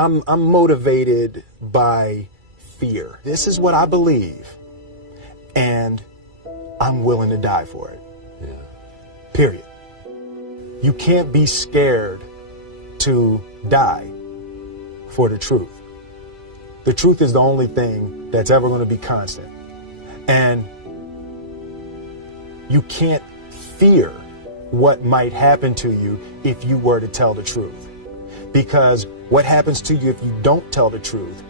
I'm motivated by fear. This is what I believe, and I'm willing to die for it. Yeah. Period. You can't be scared to die for the truth. The truth is the only thing that's ever going to be constant. And you can't fear what might happen to you if you were to tell the truth. Because what happens to you if you don't tell the truth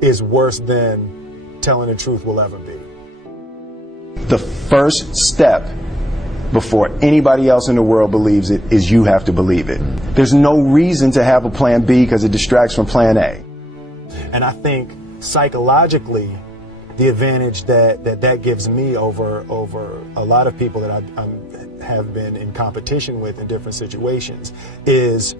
is worse than telling the truth will ever be. The first step before anybody else in the world believes it is you have to believe it. There's no reason to have a plan B because it distracts from plan A. And I think psychologically, the advantage that gives me over a lot of people that I have been in competition with in different situations is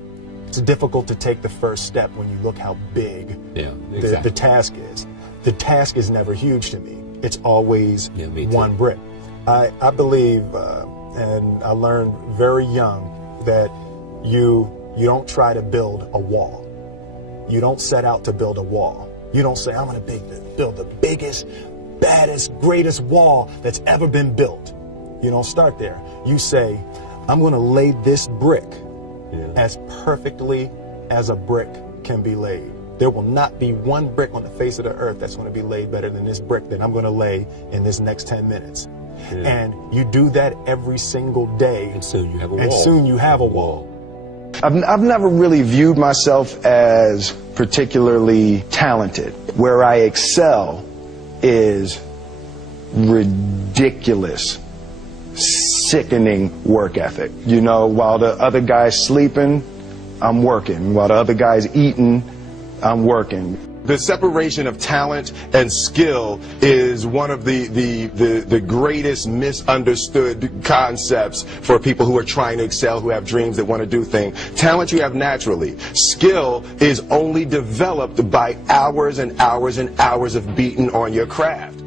it's difficult to take the first step when you look how big the task is. The task is never huge to me. It's always one brick. I believe, and I learned very young, that you don't try to build a wall. You don't set out to build a wall. You don't say, I'm going to build the biggest, baddest, greatest wall that's ever been built. You don't start there. You say, I'm going to lay this brick as perfectly as a brick can be laid. There will not be one brick on the face of the earth that's going to be laid better than this brick that I'm going to lay in this next 10 minutes. Yeah. And you do that every single day. And soon you have a wall. And soon you have a wall. I've never really viewed myself as particularly talented. Where I excel is ridiculous, sickening work ethic. You know, while the other guy's sleeping, I'm working. While the other guy's eating, I'm working. The separation of talent and skill is one of the greatest misunderstood concepts for people who are trying to excel, who have dreams, that want to do things. Talent you have naturally. Skill is only developed by hours and hours and hours of beating on your craft.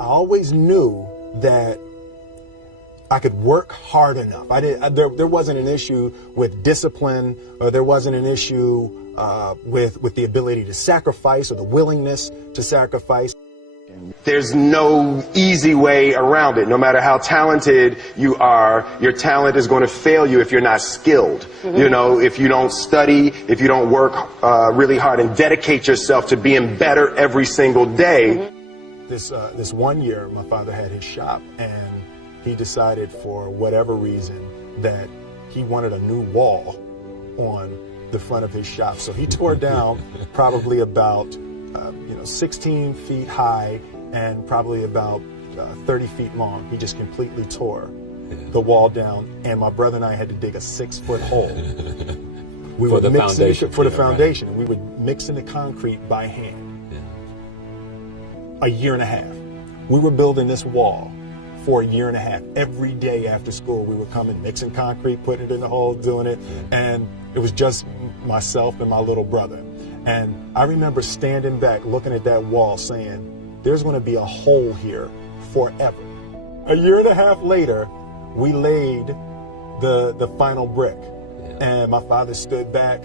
I always knew that I could work hard enough. There wasn't an issue with discipline, or there wasn't an issue with the ability to sacrifice or the willingness to sacrifice. There's no easy way around it. No matter how talented you are, your talent is going to fail you if you're not skilled. You know, if you don't study, if you don't work really hard and dedicate yourself to being better every single day. This one year, my father had his shop, and he decided for whatever reason that he wanted a new wall on the front of his shop. So he tore down probably about 16 feet high and probably about 30 feet long. He just completely tore the wall down, and my brother and I had to dig a 6-foot hole. We for were the mixing foundation. For the foundation. Right. We would mix in the concrete by hand. A year and a half. We were building this wall for a year and a half. Every day after school, we would come and mixing concrete, putting it in the hole, doing it. And it was just myself and my little brother. And I remember standing back, looking at that wall, saying, there's going to be a hole here forever. A year and a half later, we laid the final brick. And my father stood back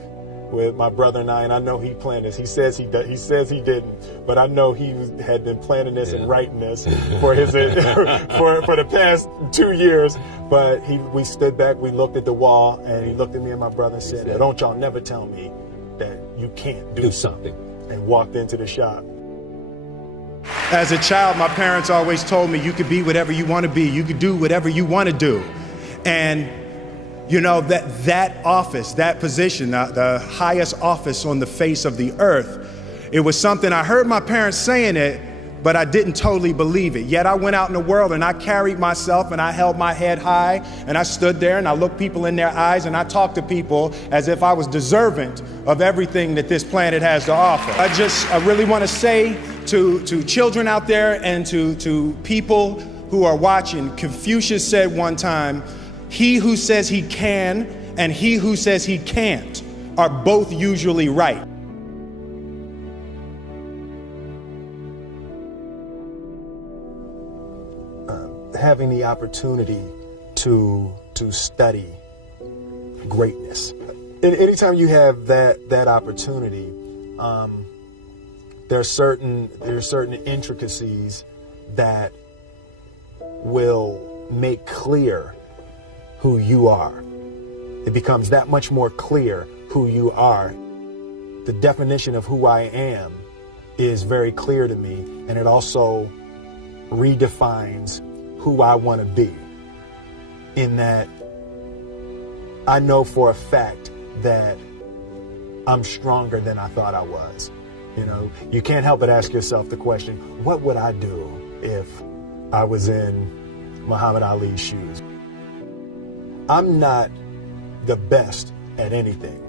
with my brother and I know he planned this. He says he didn't, but I know he had been planning this and writing this for his for the past 2 years. But we stood back, we looked at the wall, and he looked at me and my brother and said, "Don't y'all never tell me that you can't do something," and walked into the shop. As a child, my parents always told me you could be whatever you want to be. You could do whatever you want to do. And you know, that office, that position, the highest office on the face of the earth, it was something I heard my parents saying it, but I didn't totally believe it. Yet I went out in the world and I carried myself and I held my head high and I stood there and I looked people in their eyes and I talked to people as if I was deserving of everything that this planet has to offer. I really want to say to children out there and to people who are watching, Confucius said one time, he who says he can and he who says he can't are both usually right. Having the opportunity to study greatness. anytime you have that opportunity, there are certain intricacies that will make clear who you are. It becomes that much more clear who you are. The definition of who I am is very clear to me, and it also redefines who I want to be, in that I know for a fact that I'm stronger than I thought I was. You know, you can't help but ask yourself the question, what would I do if I was in Muhammad Ali's shoes? I'm not the best at anything.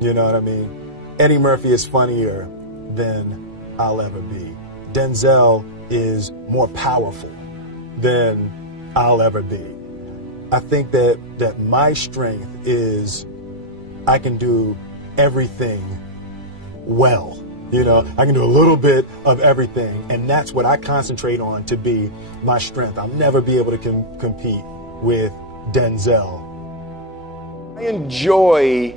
You know what I mean? Eddie Murphy is funnier than I'll ever be. Denzel is more powerful than I'll ever be. I think that my strength is I can do everything well. You know, I can do a little bit of everything, and that's what I concentrate on to be my strength. I'll never be able to compete with Denzel. I enjoy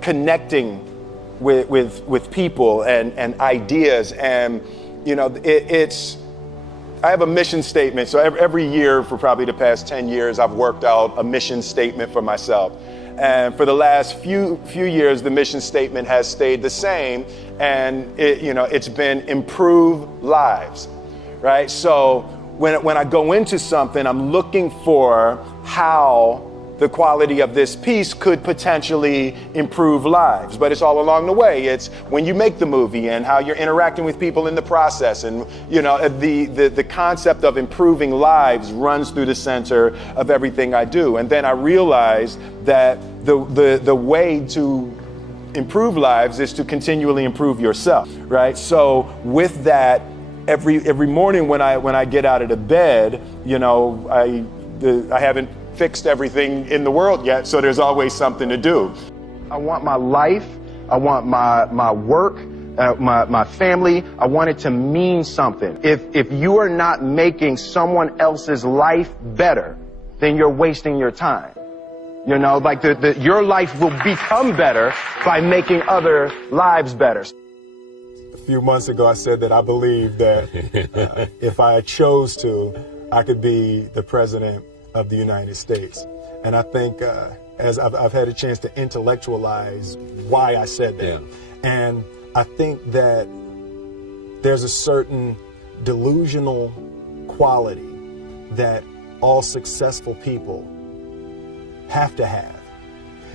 connecting with people and ideas, and you know, I have a mission statement. So every year for probably the past 10 years, I've worked out a mission statement for myself. And for the last few years, the mission statement has stayed the same, and it's been improve lives, right? So when I go into something, I'm looking for how the quality of this piece could potentially improve lives. But it's all along the way. It's when you make the movie and how you're interacting with people in the process. And, you know, the concept of improving lives runs through the center of everything I do. And then I realized that the way to improve lives is to continually improve yourself, right? So with that, every morning when I get out of the bed, you know, I haven't fixed everything in the world yet, so there's always something to do. I want my life, I want my work, my family, I want it to mean something. If you are not making someone else's life better, then you're wasting your time. You know, like your life will become better by making other lives better. A few months ago, I said that I believe that if I chose to, I could be the president of the United States. And I think as I've had a chance to intellectualize why I said that. Yeah. And I think that there's a certain delusional quality that all successful people have to have.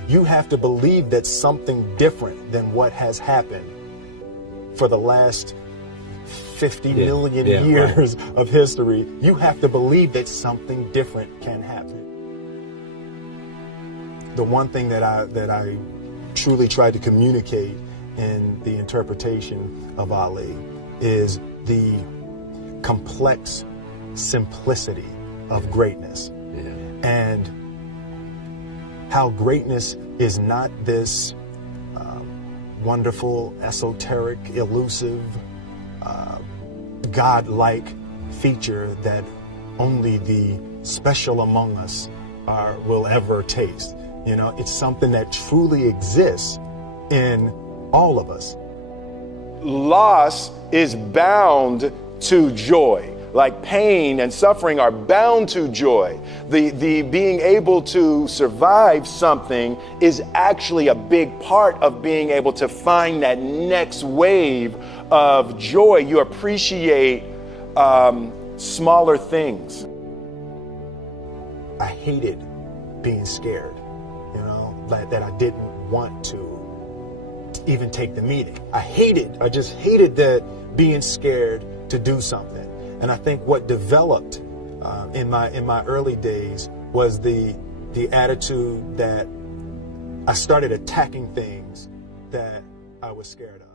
You have to believe that something different than what has happened for the last 50 million years of history. You have to believe that something different can happen. The one thing that I truly tried to communicate in the interpretation of Ali is the complex simplicity of greatness. And how greatness is not this wonderful, esoteric, elusive, God-like feature that only the special among us will ever taste. You know, it's something that truly exists in all of us. Loss is bound to joy. Like pain and suffering are bound to joy. The being able to survive something is actually a big part of being able to find that next wave of joy. You appreciate smaller things. I hated being scared, you know, that I didn't want to even take the meeting. I just hated that being scared to do something. And I think what developed in my early days was the attitude that I started attacking things that I was scared of.